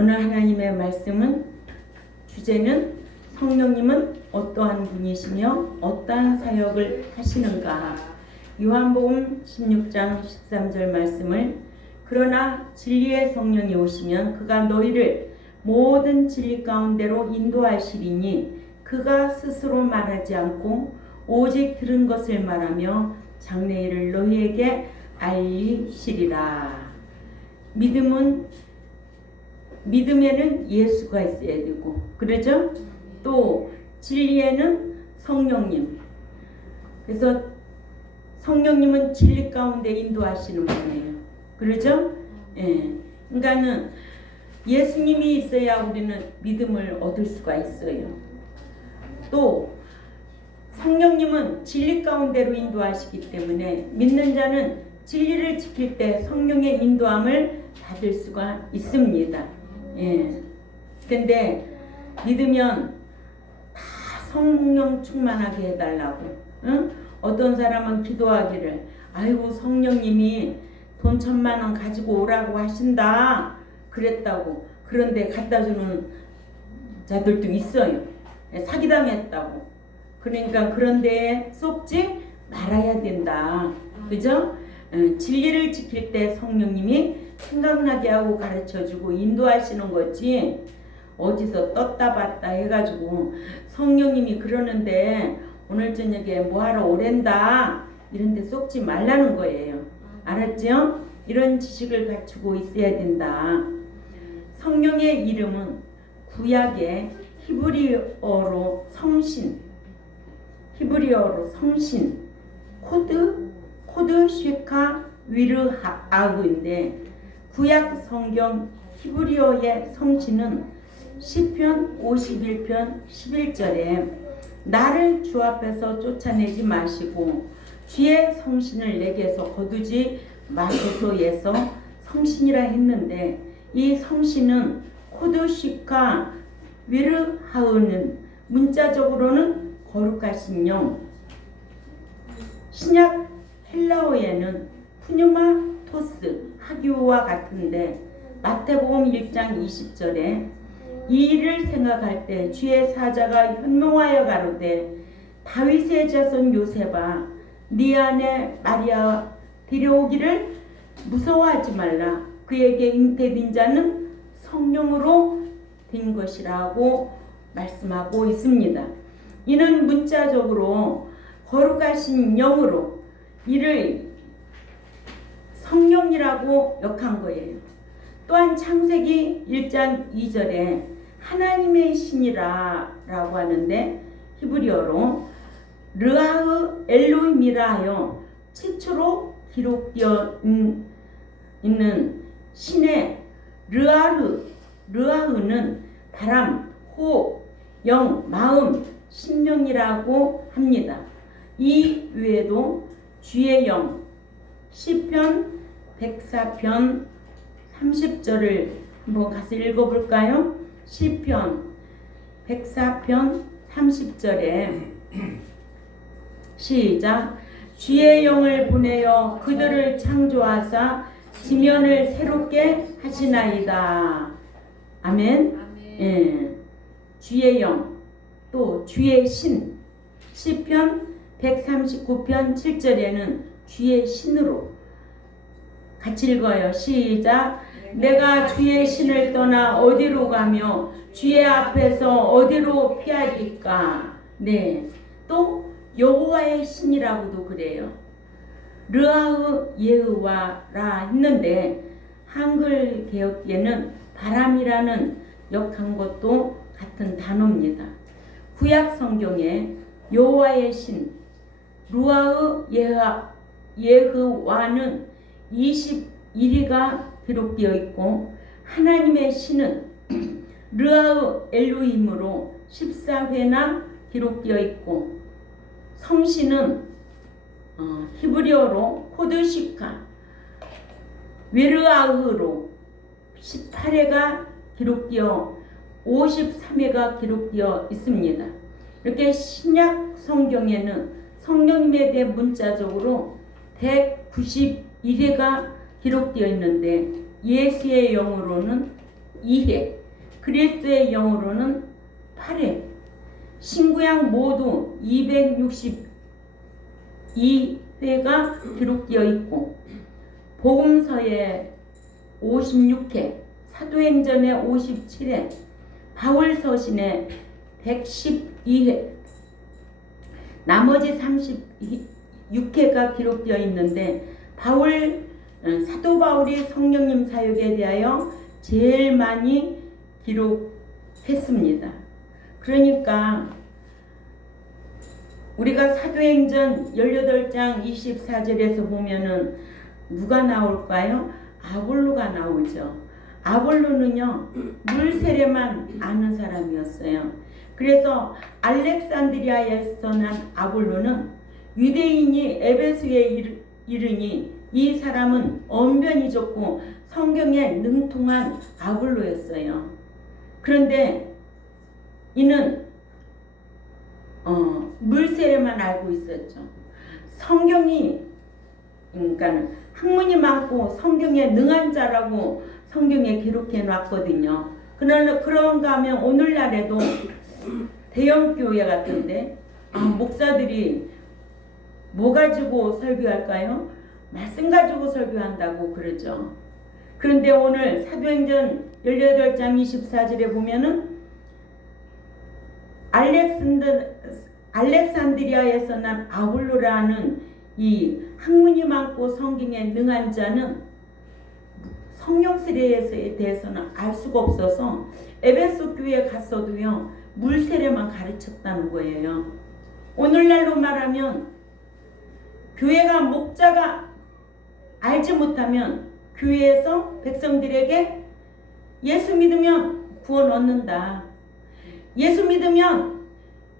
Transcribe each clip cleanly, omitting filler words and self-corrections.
오늘 하나님의 말씀은 주제는 성령님은 어떠한 분이시며 어떠한 사역을 하시는가. 요한복음 16장 13절 말씀을 그러나 진리의 성령이 오시면 그가 너희를 모든 진리 가운데로 인도하시리니 그가 스스로 말하지 않고 오직 들은 것을 말하며 장래일을 너희에게 알리시리라. 믿음에는 예수가 있어야 되고, 그러죠? 또 진리에는 성령님. 그래서 성령님은 진리 가운데 인도하시는 분이에요. 그러죠? 예. 그러니까는 예수님이 있어야 우리는 믿음을 얻을 수가 있어요. 또 성령님은 진리 가운데로 인도하시기 때문에 믿는 자는 진리를 지킬 때 성령의 인도함을 받을 수가 있습니다. 예. 근데 믿으면 다 성령 충만하게 해달라고. 응? 어떤 사람은 기도하기를 아이고 성령님이 돈 1,000,000원 가지고 오라고 하신다 그랬다고. 그런데 갖다 주는 자들도 있어요. 사기당했다고. 그러니까 그런 데에 쏙지 말아야 된다. 그죠? 진리를 지킬 때 성령님이 생각나게 하고 가르쳐주고 인도하시는 거지, 어디서 떴다 봤다 해가지고 성령님이 그러는데 오늘 저녁에 뭐하러 오랜다 이런 데 쏙지 말라는 거예요. 알았죠? 이런 지식을 갖추고 있어야 된다. 성령의 이름은 구약의 히브리어로 성신, 코드 쉐카 위르아우인데, 구약 성경 히브리어의 성신은 시편 51편 11절에 나를 주 앞에서 쫓아내지 마시고 주의 성신을 내게서 거두지 마소서에서 성신이라 했는데, 이 성신은 코드시카 위르하우는 문자적으로는 거룩하신 영, 신약 헬라어에는 푸뉴마토스 하기오와 같은데, 마태복음 1장 20절에 이 일을 생각할 때 주의 사자가 현명하여 가로되 다윗의 자손 요셉아 네 아내 마리아 데려오기를 무서워하지 말라. 그에게 잉태된 자는 성령으로 된 것이라고 말씀하고 있습니다. 이는 문자적으로 거룩하신 영으로 이를 성령이라고 역한 거예요. 또한 창세기 1장 2절에 하나님의 신이라 라고 하는데, 히브리어로 르아흐 엘로힘이라 하여 최초로 기록되어 있는 신의 르아흐는 바람, 호흡, 영, 마음, 신령이라고 합니다. 이 외에도 주의 영, 시편 104편 30절을 한번 가서 읽어볼까요? 시편 104편 30절에 시작. 주의 영을 보내어 그들을 창조하사 지면을 새롭게 하시나이다. 아멘. 예. 주의 영, 또 주의 신. 시편 139편 7절에는 주의 신으로 같이 읽어요. 시작. 내가 주의 신을 떠나 어디로 가며 주의 앞에서 어디로 피하리까. 네. 또 여호와의 신이라고도 그래요. 르아흐 예흐와라 했는데 한글 개혁에는 바람이라는 역한 것도 같은 단어입니다. 구약 성경에 여호와의 신 루아흐 예흐와는 21위가 기록되어 있고, 하나님의 신은 르아흐 엘로힘으로 14회나 기록되어 있고, 성신은 히브리어로 코드시카 위르아흐로 18회가 기록되어 53회가 기록되어 있습니다. 이렇게 신약 성경에는 성령님에 대해 문자적으로 191회가 기록되어 있는데, 예수의 영으로는 2회, 그리스도의 영으로는 8회, 신구약 모두 262회가 기록되어 있고 복음서에 56회, 사도행전에 57회, 바울서신에 112회, 나머지 36회가 기록되어 있는데 사도 바울이 성령님 사역에 대하여 제일 많이 기록했습니다. 그러니까 우리가 사도행전 18장 24절에서 보면은 누가 나올까요? 아볼로가 나오죠. 아볼로는요, 물세례만 아는 사람이었어요. 그래서 알렉산드리아에서 난 아볼로는 유대인이 에베소에 이르니 이 사람은 언변이 좋고 성경에 능통한 아볼로였어요. 그런데 이는 물세례만 알고 있었죠. 성경이 그러니까 학문이 많고 성경에 능한 자라고 성경에 기록해 놨거든요. 그런가 하면 오늘날에도 대형 교회 같은데 목사들이 뭐 가지고 설교할까요? 말씀 가지고 설교한다고 그러죠. 그런데 오늘 사도행전 18장 24절에 보면은 알렉산드리아에서 난 아볼로라는 이 학문이 많고 성경에 능한 자는 성령 세례에 대해서는 알 수가 없어서 에베소 교회에 갔어도요, 물세례만 가르쳤다는 거예요. 오늘날로 말하면 교회가 목자가 알지 못하면 교회에서 백성들에게 예수 믿으면 구원 얻는다, 예수 믿으면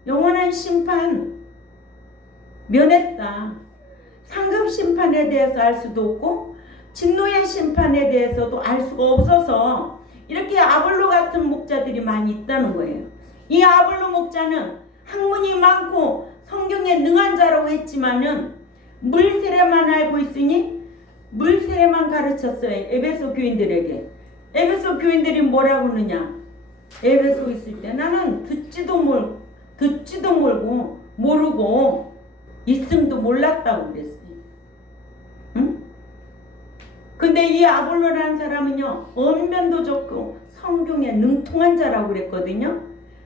영원한 심판 면했다, 상급 심판에 대해서 알 수도 없고 진노의 심판에 대해서도 알 수가 없어서 이렇게 아볼로 같은 목자들이 많이 있다는 거예요. 이 아볼로 목자는 학문이 많고 성경에 능한 자라고 했지만은 물세례만 알고 있으니 물세례만 가르쳤어요. 에베소 교인들에게. 에베소 교인들이 뭐라고 하느냐? 에베소 있을 때 나는 듣지도 몰고 모르고 있음도 몰랐다고 그랬어요. 응? 근데 이 아볼로라는 사람은요, 언변도 좋고 성경에 능통한 자라고 그랬거든요.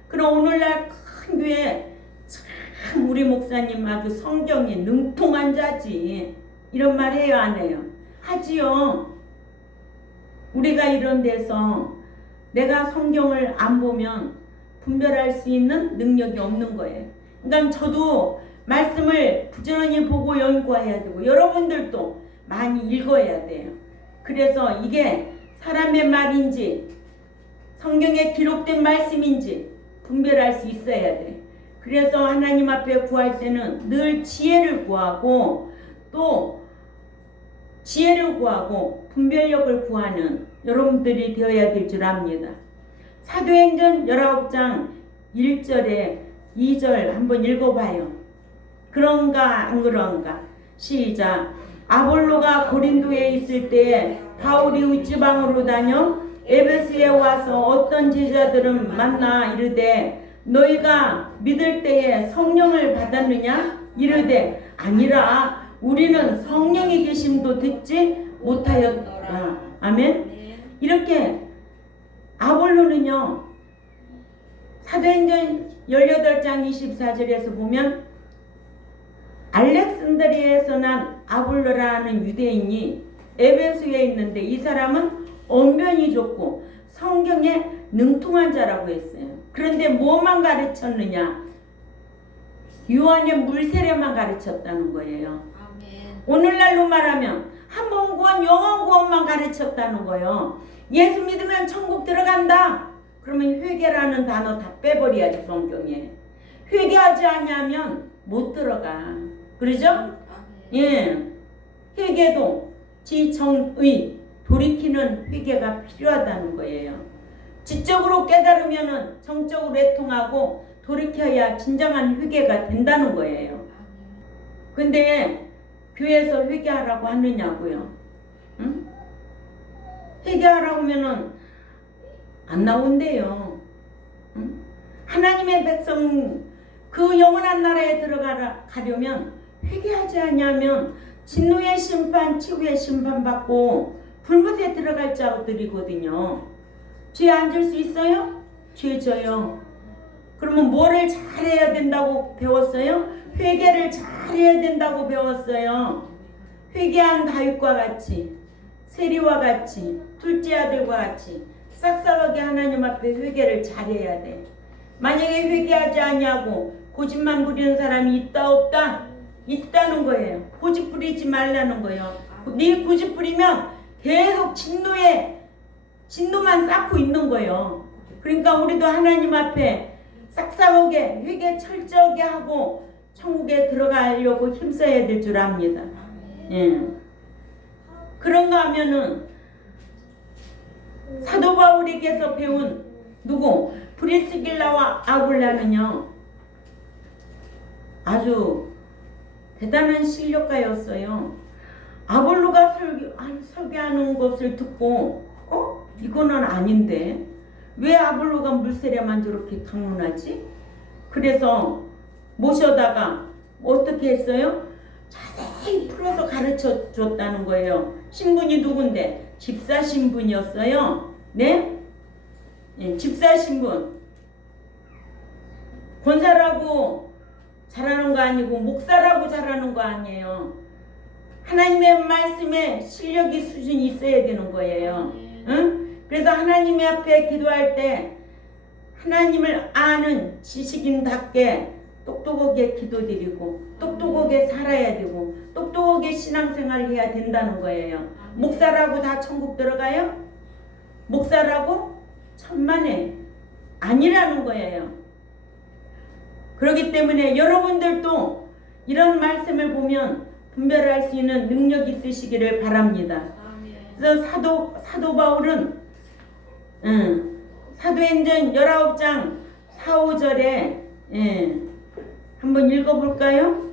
그럼 오늘날 큰 교회 참 우리 목사님 아주 성경에 능통한 자지, 이런 말 해요, 안 해요? 하지요. 우리가 이런 데서 내가 성경을 안 보면 분별할 수 있는 능력이 없는 거예요. 그러니까 저도 말씀을 부지런히 보고 연구해야 되고 여러분들도 많이 읽어야 돼요. 그래서 이게 사람의 말인지 성경에 기록된 말씀인지 분별할 수 있어야 돼. 그래서 하나님 앞에 구할 때는 늘 지혜를 구하고 또 지혜를 구하고 분별력을 구하는 여러분들이 되어야 될 줄 압니다. 사도행전 19장 1절에 2절 한번 읽어봐요. 그런가 안 그런가? 시작. 아볼로가 고린도에 있을 때에 바울이 우지방으로 다녀 에베소에 와서 어떤 제자들은 만나 이르되 너희가 믿을 때에 성령을 받았느냐? 이르되 아니라 우리는 성령의 계심도 듣지 못하였다. 아멘. 이렇게 아볼로는요, 사도행전 18장 24절에서 보면 알렉산드리아에서 난 아볼로라는 유대인이 에베소에 있는데 이 사람은 언변이 좋고 성경에 능통한 자라고 했어요. 그런데 뭐만 가르쳤느냐? 요한의 물세례만 가르쳤다는 거예요. 아멘. 오늘날로 말하면 한번 구원, 영원 구원만 가르쳤다는 거예요. 예수 믿으면 천국 들어간다. 그러면 회개라는 단어 다 빼버려야지, 성경에. 회개하지 않으면 못 들어가. 그러죠? 아멘. 예. 회개도 지정의, 돌이키는 회개가 필요하다는 거예요. 지적으로 깨달으면은 정적으로 애통하고 돌이켜야 진정한 회개가 된다는 거예요. 근데 교회에서 회개하라고 하느냐고요? 응? 회개하라고 하면은 안 나온대요. 응? 하나님의 백성 그 영원한 나라에 들어가려면 회개하지 않으면 진노의 심판, 치유의 심판 받고 불못에 들어갈 자들이거든요. 죄 안 질 수 있어요? 죄 져요. 그러면 뭐를 잘해야 된다고 배웠어요? 회개를 잘해야 된다고 배웠어요. 회개한 다윗과 같이, 세리와 같이, 둘째 아들과 같이 싹싹하게 하나님 앞에 회개를 잘해야 돼. 만약에 회개하지 않냐고 고집만 부리는 사람이 있다 없다? 있다는 거예요. 고집 부리지 말라는 거예요. 네 고집 부리면 계속 진노만 쌓고 있는 거예요. 그러니까 우리도 하나님 앞에 싹싹하게 회개 철저하게 하고 천국에 들어가려고 힘써야 될 줄 압니다. 예. 그런가 하면은 사도 바울에게서 배운 누구? 브리스길라와 아굴라는요 아주 대단한 실력가였어요. 아볼로가 설교하는 것을 듣고 이거는 아닌데 왜 아볼로가 물세례만 저렇게 강론하지? 그래서 모셔다가 어떻게 했어요? 자세히 풀어서 가르쳐 줬다는 거예요. 신분이 누군데? 집사 신분이었어요. 네? 예, 집사 신분. 권사라고 잘하는 거 아니고 목사라고 잘하는 거 아니에요. 하나님의 말씀에 실력이 수준이 있어야 되는 거예요. 응? 그래서 하나님 앞에 기도할 때 하나님을 아는 지식인답게 똑똑하게 기도드리고 똑똑하게 살아야 되고 똑똑하게 신앙생활을 해야 된다는 거예요. 목사라고 다 천국 들어가요? 목사라고? 천만에 아니라는 거예요. 그렇기 때문에 여러분들도 이런 말씀을 보면 분별할 수 있는 능력이 있으시기를 바랍니다. 그래서 사도 바울은 사도행전 19장 4, 5절에 한번 읽어볼까요?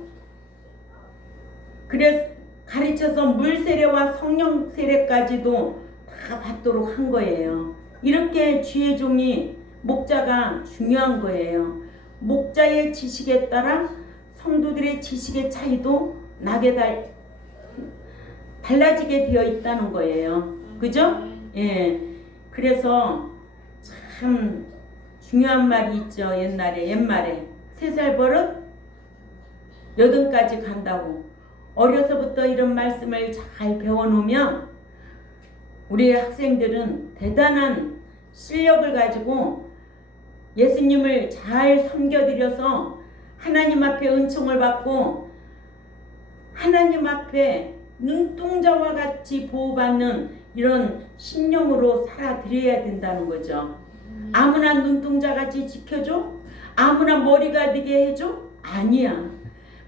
그래서 가르쳐서 물세례와 성령 세례까지도 다 받도록 한 거예요. 이렇게 주의 종이 목자가 중요한 거예요. 목자의 지식에 따라 성도들의 지식의 차이도 나게 달라지게 되어 있다는 거예요. 그죠? 예. 그래서 참 중요한 말이 있죠. 옛말에 3살 버릇 8까지 간다고. 어려서부터 이런 말씀을 잘 배워놓으면 우리 학생들은 대단한 실력을 가지고 예수님을 잘 섬겨드려서 하나님 앞에 은총을 받고 하나님 앞에 눈동자와 같이 보호받는 이런 심령으로 살아드려야 된다는 거죠. 아무나 눈동자같이 지켜줘? 아무나 머리가 되게 해줘? 아니야.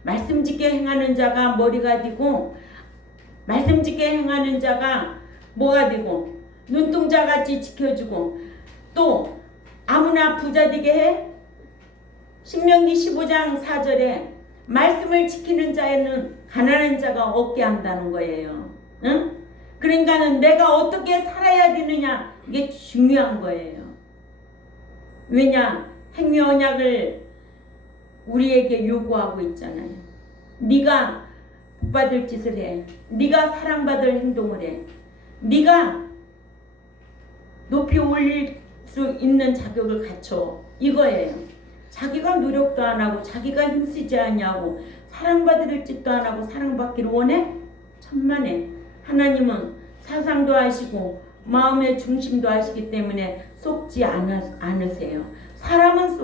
말씀짓게 행하는 자가 머리가 되고 말씀짓게 행하는 자가 뭐가 되고 눈동자같이 지켜주고 또 아무나 부자 되게 해? 신명기 15장 4절에 말씀을 지키는 자에는 가난한 자가 없게 한다는 거예요. 응? 그러니까는 내가 어떻게 살아야 되느냐 이게 중요한 거예요. 왜냐? 행위 언약을 우리에게 요구하고 있잖아요. 네가 복받을 짓을 해. 네가 사랑받을 행동을 해. 네가 높이 올릴 수 있는 자격을 갖춰. 이거예요. 자기가 노력도 안 하고 자기가 힘쓰지 않냐고 사랑받을 짓도 안 하고 사랑받기를 원해? 천만에. 하나님은 사상도 하시고 마음의 중심도 하시기 때문에 속지 않으세요. 사람은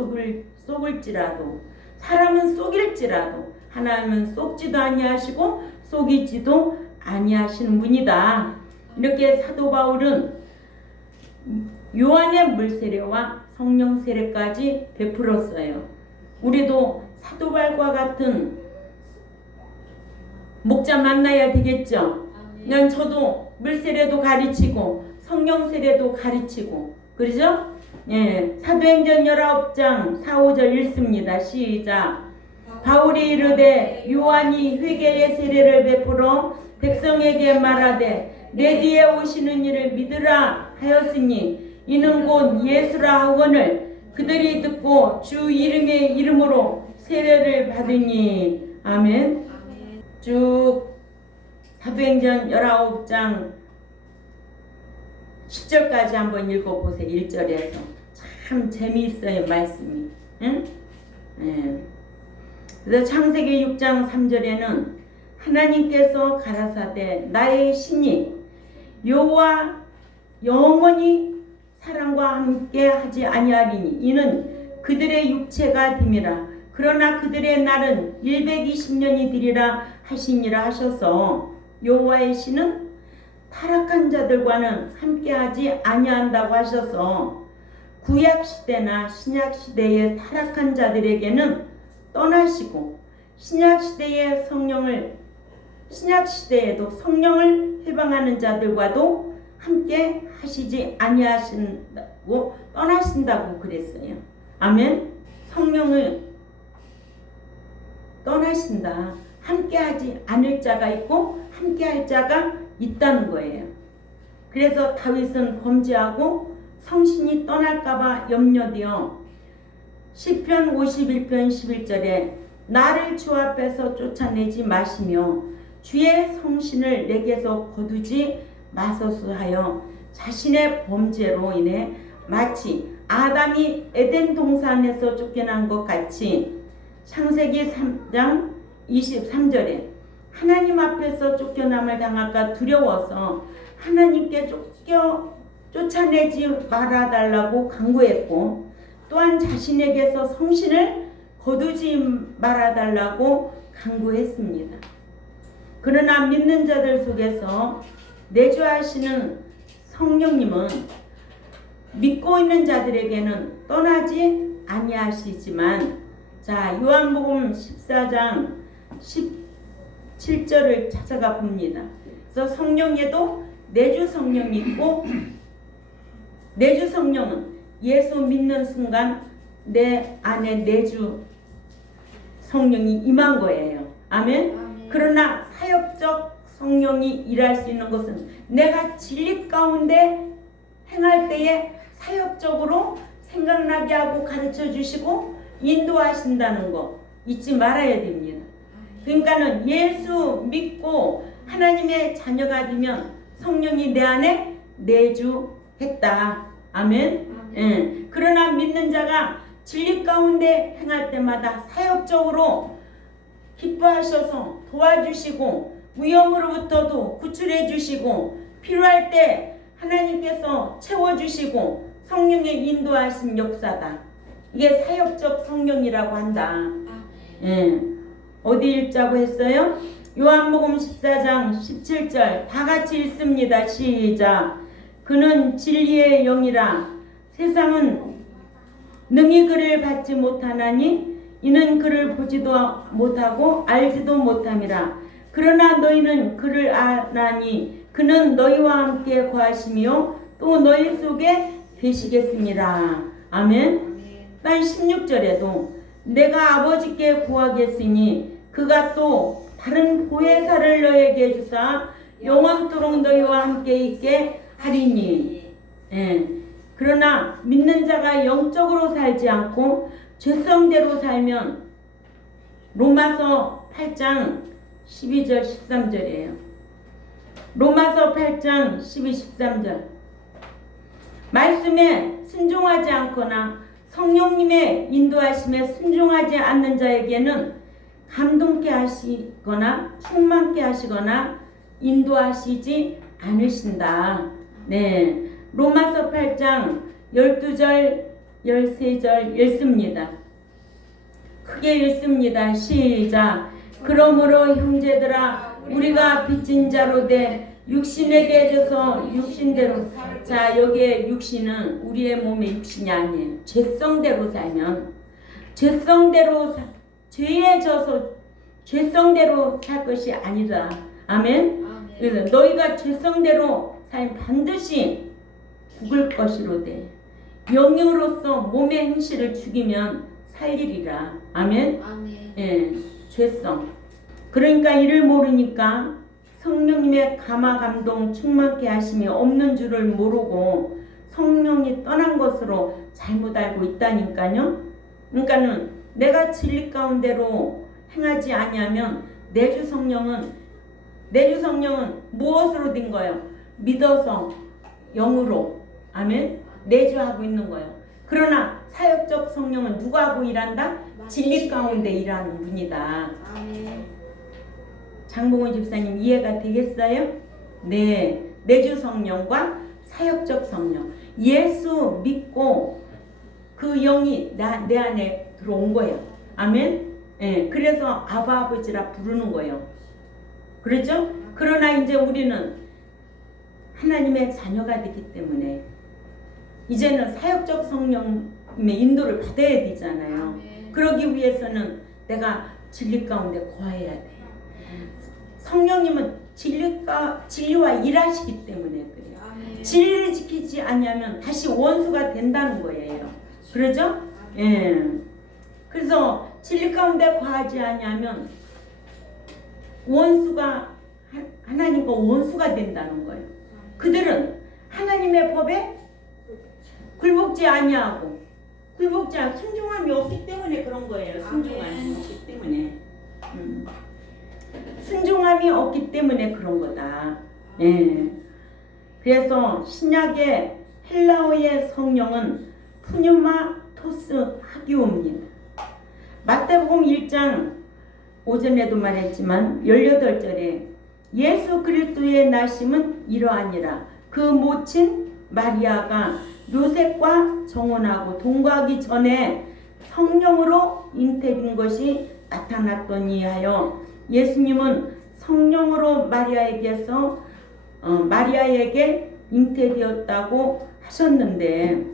속을지라도 사람은 속일지라도 하나님은 속지도 아니하시고 속이지도 아니하시는 분이다. 이렇게 사도 바울은 요한의 물세례와 성령 세례까지 베풀었어요. 우리도 사도 바울과 같은 목자 만나야 되겠죠. 그냥 저도 물세례도 가르치고 성령 세례도 가르치고 그러죠? 예, 사도행전 19장 4, 5절 읽습니다. 시작. 바울이 이르되 요한이 회개의 세례를 베풀어 백성에게 말하되 내 뒤에 오시는 이를 믿으라 하였으니 이는 곧 예수라 하거늘 그들이 듣고 주 이름의 이름으로 세례를 받으니. 아멘. 쭉 사도행전 19장 10절까지 한번 읽어보세요. 1절에서 참 재미있어요 말씀이. 응? 네. 그래서 창세기 6장 3절에는 하나님께서 가라사대 나의 신이 여호와 영원히 사람과 함께 하지 아니하리니 이는 그들의 육체가 됨이라. 그러나 그들의 날은 120년이 되리라 하시니라 하셔서 여호와의 신은 타락한 자들과는 함께하지 아니한다고 하셔서 구약 시대나 신약 시대의 타락한 자들에게는 떠나시고 신약 시대에도 성령을 해방하는 자들과도 함께 하시지 아니하신다고 떠나신다고 그랬어요. 아멘. 성령을 떠나신다. 함께하지 않을 자가 있고 함께할 자가 있다는 거예요. 그래서 다윗은 범죄하고 성신이 떠날까봐 염려되어 시편 51편 11절에 나를 주 앞에서 쫓아내지 마시며 주의 성신을 내게서 거두지 마소서 하여 자신의 범죄로 인해 마치 아담이 에덴 동산에서 쫓겨난 것 같이 창세기 3장 23절에 하나님 앞에서 쫓겨남을 당할까 두려워서 하나님께 쫓아내지 말아달라고 간구했고 또한 자신에게서 성신을 거두지 말아달라고 간구했습니다. 그러나 믿는 자들 속에서 내주하시는 성령님은 믿고 있는 자들에게는 떠나지 아니하시지만 자 요한복음 14장 17절을 찾아가 봅니다. 그래서 성령에도 내주 성령이 있고 내주 성령은 예수 믿는 순간 내 안에 내주 성령이 임한 거예요. 아멘. 그러나 사역적 성령이 일할 수 있는 것은 내가 진리 가운데 행할 때에 사역적으로 생각나게 하고 가르쳐 주시고 인도하신다는 거 잊지 말아야 됩니다. 그러니까는 예수 믿고 하나님의 자녀가 되면 성령이 내 안에 내주했다. 아멘. 예. 그러나 믿는 자가 진리 가운데 행할 때마다 사역적으로 기뻐하셔서 도와주시고 위험으로부터도 구출해 주시고 필요할 때 하나님께서 채워주시고 성령의 인도하신 역사다. 이게 사역적 성령이라고 한다. 예. 어디 읽자고 했어요? 요한복음 14장 17절 다 같이 읽습니다. 시작. 그는 진리의 영이라 세상은 능히 그를 받지 못하나니 이는 그를 보지도 못하고 알지도 못함이라. 그러나 너희는 그를 아나니 그는 너희와 함께 거하시며 또 너희 속에 계시겠습니다. 아멘. 단 16절에도 내가 아버지께 구하겠으니 그가 또 다른 보혜사를 너에게 주사 영원토록 너희와 함께 있게 하리니. 예. 그러나 믿는 자가 영적으로 살지 않고 죄성대로 살면 로마서 8장 12절 13절이에요. 로마서 8장 12, 13절 말씀에 순종하지 않거나 성령님의 인도하심에 순종하지 않는 자에게는 감동케 하시거나 충만케 하시거나 인도하시지 않으신다. 네, 로마서 8장 12절 13절 읽습니다. 크게 읽습니다. 시작. 그러므로 형제들아 우리가 빚진 자로 돼 육신에게 져서 육신대로. 자, 여기에 육신은 우리의 몸의 육신이 아니에요. 죄성대로 살면 죄에 져서 죄성대로 살 것이 아니라. 아멘. 그래서 너희가 죄성대로 살면 반드시 죽을 것이로되 영으로서 몸의 행실을 죽이면 살리리라. 아멘. 예, 죄성. 그러니까 이를 모르니까 성령님의 감화 감동 충만케 하심이 없는 줄을 모르고 성령이 떠난 것으로 잘못 알고 있다니까요. 그러니까는 내가 진리 가운데로 행하지 아니하면 내주 성령은 무엇으로 된 거예요? 믿어서 영으로 아멘 내주하고 있는 거예요. 그러나 사역적 성령은 누가 하고 일한다? 진리 가운데 일하는 분이다. 아멘. 장봉원 집사님 이해가 되겠어요? 네, 내주 성령과 사역적 성령. 예수 믿고 그 영이 내 안에 들어온 거예요. 아멘. 예, 그래서 아바 아버지라 부르는 거예요. 그렇죠? 그러나 이제 우리는 하나님의 자녀가 되기 때문에 이제는 사역적 성령의 인도를 받아야 되잖아요. 아멘. 그러기 위해서는 내가 진리 가운데 거해야 돼. 성령님은 진리와 일하시기 때문에 그래요. 아멘. 진리를 지키지 않으면 다시 원수가 된다는 거예요. 그러죠? 예. 그래서 진리 가운데 거하지 않으면 원수가 하나님과 원수가 된다는 거예요. 그들은 하나님의 법에 굴복지 아니하고 순종함이 없기 때문에 그런 거예요. 순종함이 없기 때문에. 순종함이 없기 때문에 그런 거다. 예. 그래서 신약의 헬라어의 성령은 푸뉴마토스 하기오입니다. 마태복음 1장 오전에도 말했지만 18절에 예수 그리스도의 나심은 이러하니라. 그 모친 마리아가 요셉과 정혼하고 동거하기 전에 성령으로 잉태된 것이 나타났더니 하여 예수님은 성령으로 마리아에게 잉태되었다고 하셨는데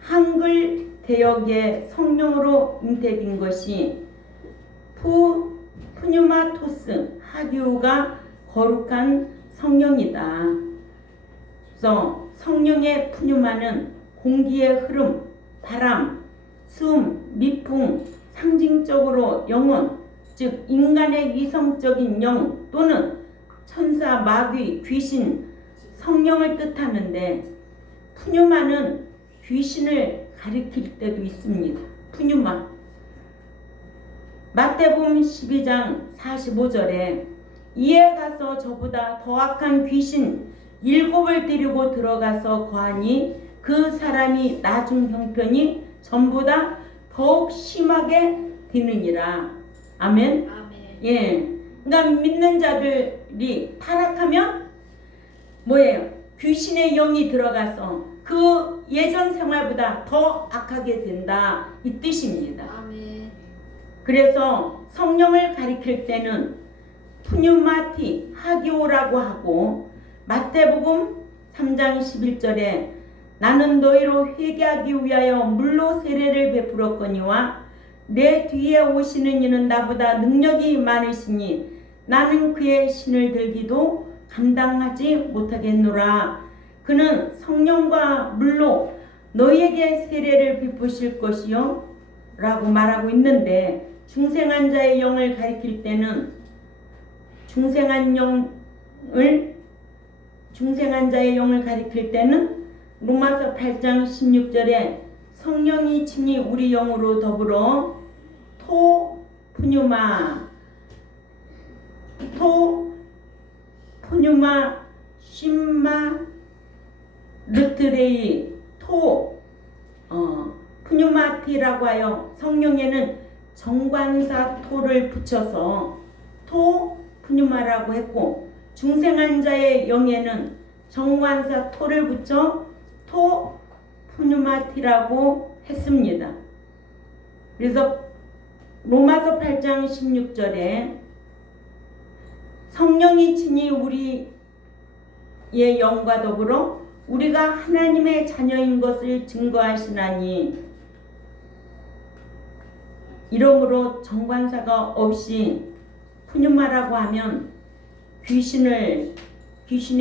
한글 대역에 성령으로 잉태된 것이 푸뉴마토스 하기오가 거룩한 성령이다. 그래서 성령의 푸뉴마는 공기의 흐름, 바람, 숨, 미풍, 상징적으로 영혼, 즉 인간의 이성적인 영 또는 천사, 마귀, 귀신, 성령을 뜻하는데 푸뉴마는 귀신을 가리킬 때도 있습니다. 푸뉴마. 마태복음 12장 45절에 이에 가서 저보다 더 악한 귀신 7을 데리고 들어가서 거하니 그 사람이 나중 형편이 전보다 더욱 심하게 되느니라. 아멘. 아멘. 예. 그러니까 믿는 자들이 타락하면 뭐예요? 귀신의 영이 들어가서 그 예전 생활보다 더 악하게 된다 이 뜻입니다. 아멘. 그래서 성령을 가리킬 때는 푸뉴마티 하기오라고 하고 마태복음 3장 11절에 나는 너희로 회개하기 위하여 물로 세례를 베풀었거니와 내 뒤에 오시는 이는 나보다 능력이 많으시니 나는 그의 신을 들기도 감당하지 못하겠노라. 그는 성령과 물로 너희에게 세례를 베푸실 것이요 라고 말하고 있는데 중생한 자의 영을 가리킬 때는 중생한 자의 영을 가리킬 때는 로마서 8장 16절에 성령이 친히 우리 영으로 더불어 푸뉴마 심마 르트레이 푸뉴마티라고 하여 성령에는 정관사 토를 붙여서 푸뉴마라고 했고 중생한 자의 영에는 정관사 토를 붙여 푸뉴마티라고 했습니다. 그래서 로마서 8장 16절에 성령이 친히 우리의 영과 더불어 우리가 하나님의 자녀인 것을 증거하시나니 이러므로 정관사가 없이 푸뉴마라고 하면 귀신의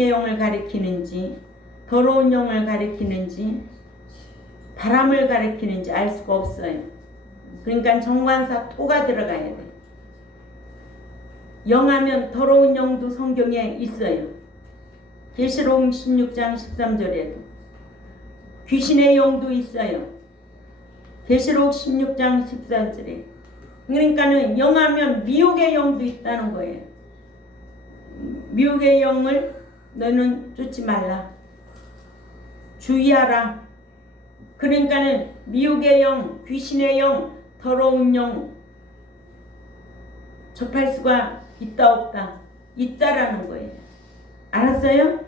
영을 가리키는지 더러운 영을 가리키는지 바람을 가리키는지 알 수가 없어요. 그러니까 정관사 토가 들어가야 돼. 영하면 더러운 영도 성경에 있어요. 계시록 16장 13절에도 귀신의 영도 있어요. 계시록 16장 14절에. 그러니까는 영하면 미혹의 영도 있다는 거예요. 미혹의 영을 너는 쫓지 말라. 주의하라. 그러니까는 미혹의 영, 귀신의 영, 더러운 영 접할 수가 있다 없다? 있다라는 거예요. 알았어요?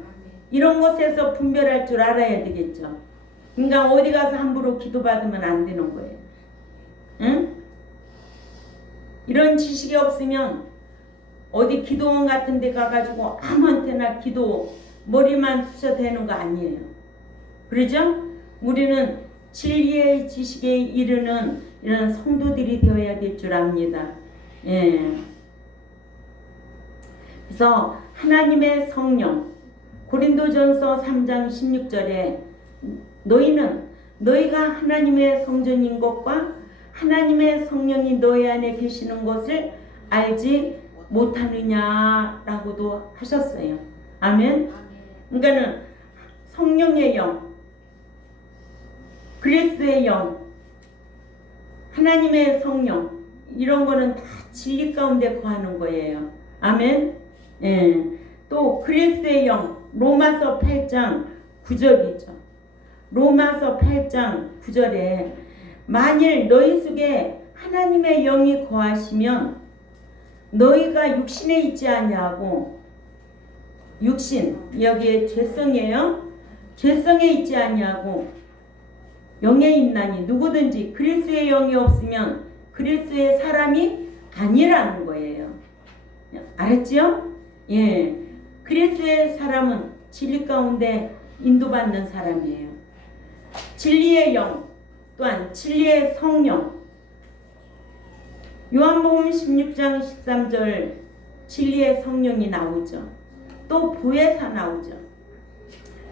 이런 것에서 분별할 줄 알아야 되겠죠. 그러니까 어디 가서 함부로 기도받으면 안 되는 거예요. 응? 이런 지식이 없으면 어디 기도원 같은 데 가가지고 아무한테나 기도 머리만 쑤셔대는 거 아니에요. 그러죠? 우리는 진리의 지식에 이르는 이런 성도들이 되어야 될 줄 압니다. 예. 그래서 하나님의 성령, 고린도전서 3장 16절에 너희가 하나님의 성전인 것과 하나님의 성령이 너희 안에 계시는 것을 알지 못하느냐라고도 하셨어요. 아멘. 그러니까는 성령의 영, 그리스도의 영, 하나님의 성령 이런 거는 다 진리 가운데 거하는 거예요. 아멘. 예. 또 그리스도의 영, 로마서 8장 9절이죠. 로마서 8장 9절에 만일 너희 속에 하나님의 영이 거하시면 너희가 육신에 있지 아니하고, 육신 여기에 죄성이에요. 죄성에 있지 아니하고 영에 있나니 누구든지 그리스도의 영이 없으면 그리스도의 사람이 아니라는 거예요. 알았지요? 예. 그리스도의 사람은 진리 가운데 인도받는 사람이에요. 진리의 영, 또한 진리의 성령. 요한복음 16장 13절 진리의 성령이 나오죠. 또 보혜사 나오죠.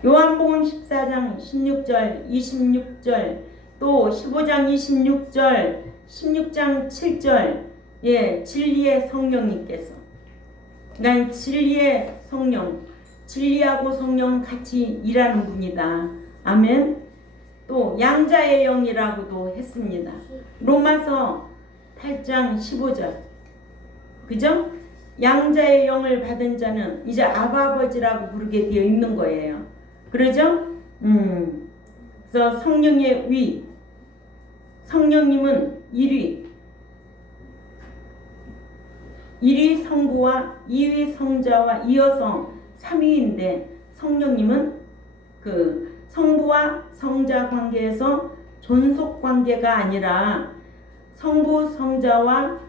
요한복음 14장 16절, 26절, 또 15장 26절, 16장 7절, 예, 진리의 성령님께서. 그러니까 진리의 성령, 진리하고 성령 같이 일하는 분이다. 아멘. 또 양자의 영이라고도 했습니다. 로마서 8장 15절. 그죠? 양자의 영을 받은 자는 이제 아버지라고 부르게 되어 있는 거예요. 그러죠? 그래서 성령의 위, 성령님은 1위 성부와 2위 성자와 이어서 3위인데 성령님은 그 성부와 성자 관계에서 존속 관계가 아니라 성부 성자와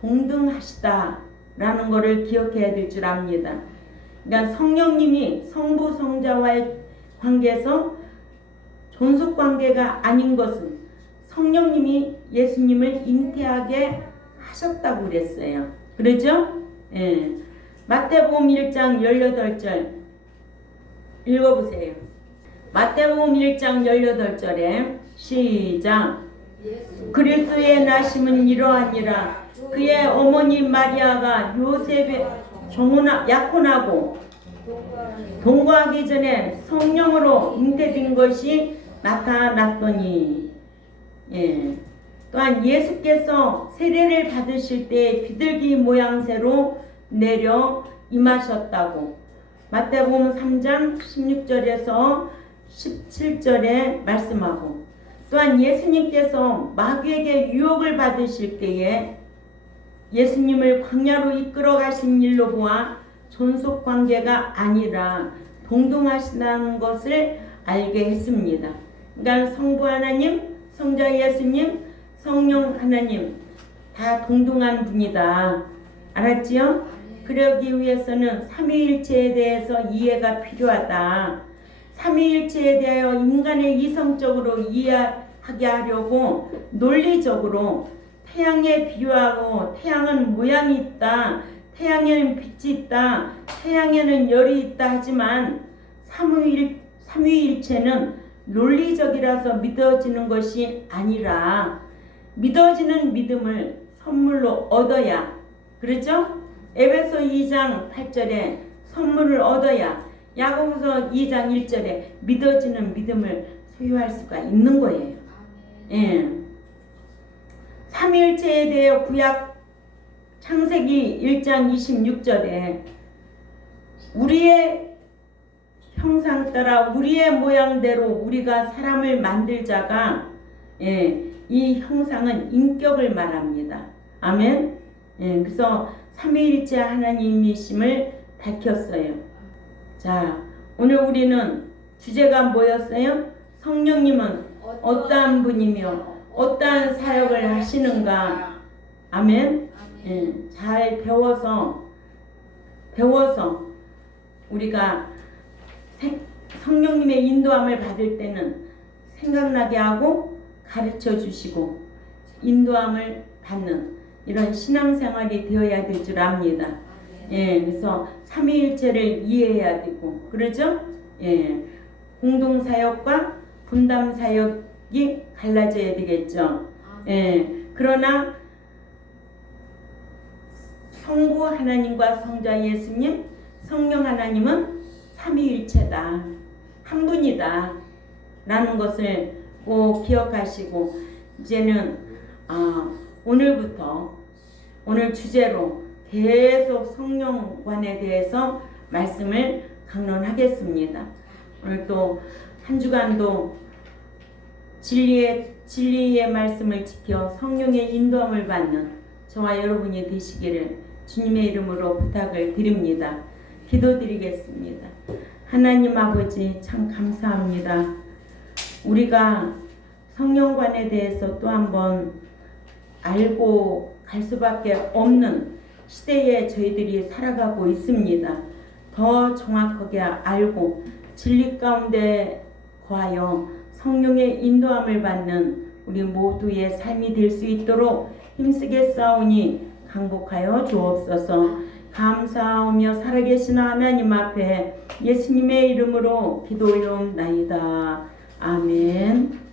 동등하시다라는 것을 기억해야 될 줄 압니다. 그러니까 성령님이 성부 성자와의 관계에서 존속 관계가 아닌 것은 성령님이 예수님을 잉태하게 하셨다고 그랬어요. 그러죠? 예. 마태복음 1장 18절 읽어보세요. 마태복음 1장 18절에 시작. 그리스도의 나심은 이러하니라. 그의 어머니 마리아가 요셉의 약혼하고 동거하기 전에 성령으로 잉태된 것이 나타났더니. 예. 또한 예수께서 세례를 받으실 때 비둘기 모양새로 내려 임하셨다고 마태복음 3장 16절에서 17절에 말씀하고, 또한 예수님께서 마귀에게 유혹을 받으실 때에 예수님을 광야로 이끌어 가신 일로 보아 존속 관계가 아니라 동등하시다는 것을 알게 했습니다. 그러니까 성부 하나님, 성자 예수님, 성령 하나님 다 동등한 분이다. 알았지요? 그러기 위해서는 삼위일체에 대해서 이해가 필요하다. 삼위일체에 대하여 인간의 이성적으로 이해하게 하려고 논리적으로 태양에 비유하고 태양은 모양이 있다, 태양에는 빛이 있다, 태양에는 열이 있다 하지만 삼위일체는 논리적이라서 믿어지는 것이 아니라 믿어지는 믿음을 선물로 얻어야, 그렇죠? 에베소 2장 8절에 선물을 얻어야, 야고보서 2장 1절에 믿어지는 믿음을 소유할 수가 있는 거예요. 예. 삼위일체에 대해 구약 창세기 1장 26절에 우리의 형상 따라 우리의 모양대로 우리가 사람을 만들자가, 예, 이 형상은 인격을 말합니다. 아멘. 예, 그래서 삼위일체 하나님이심을 밝혔어요. 자, 오늘 우리는 주제가 뭐였어요? 성령님은 어떠한 분이며 어떠한 사역을 하시는가. 아멘. 예, 잘 배워서 우리가 성령님의 인도함을 받을 때는 생각나게 하고 가르쳐 주시고 인도함을 받는 이런 신앙생활이 되어야 될 줄 압니다. 예, 그래서 삼위일체를 이해해야 되고, 그러죠? 예, 공동사역과 분담사역이 갈라져야 되겠죠. 예, 그러나 성부 하나님과 성자 예수님, 성령 하나님은 삼위일체다, 한 분이다 라는 것을 꼭 기억하시고, 이제는 오늘부터 오늘 주제로 계속 성령관에 대해서 말씀을 강론하겠습니다. 오늘 또 한 주간도 진리의 말씀을 지켜 성령의 인도함을 받는 저와 여러분이 되시기를 주님의 이름으로 부탁을 드립니다. 기도드리겠습니다. 하나님 아버지, 참 감사합니다. 우리가 성령관에 대해서 또 한번 알고 갈 수밖에 없는 시대에 저희들이 살아가고 있습니다. 더 정확하게 알고 진리 가운데 거하여 성령의 인도함을 받는 우리 모두의 삶이 될 수 있도록 힘쓰겠사오니 강복하여 주옵소서. 감사하며 살아계신 하나님 앞에 예수님의 이름으로 기도 올려옵나이다. 아멘.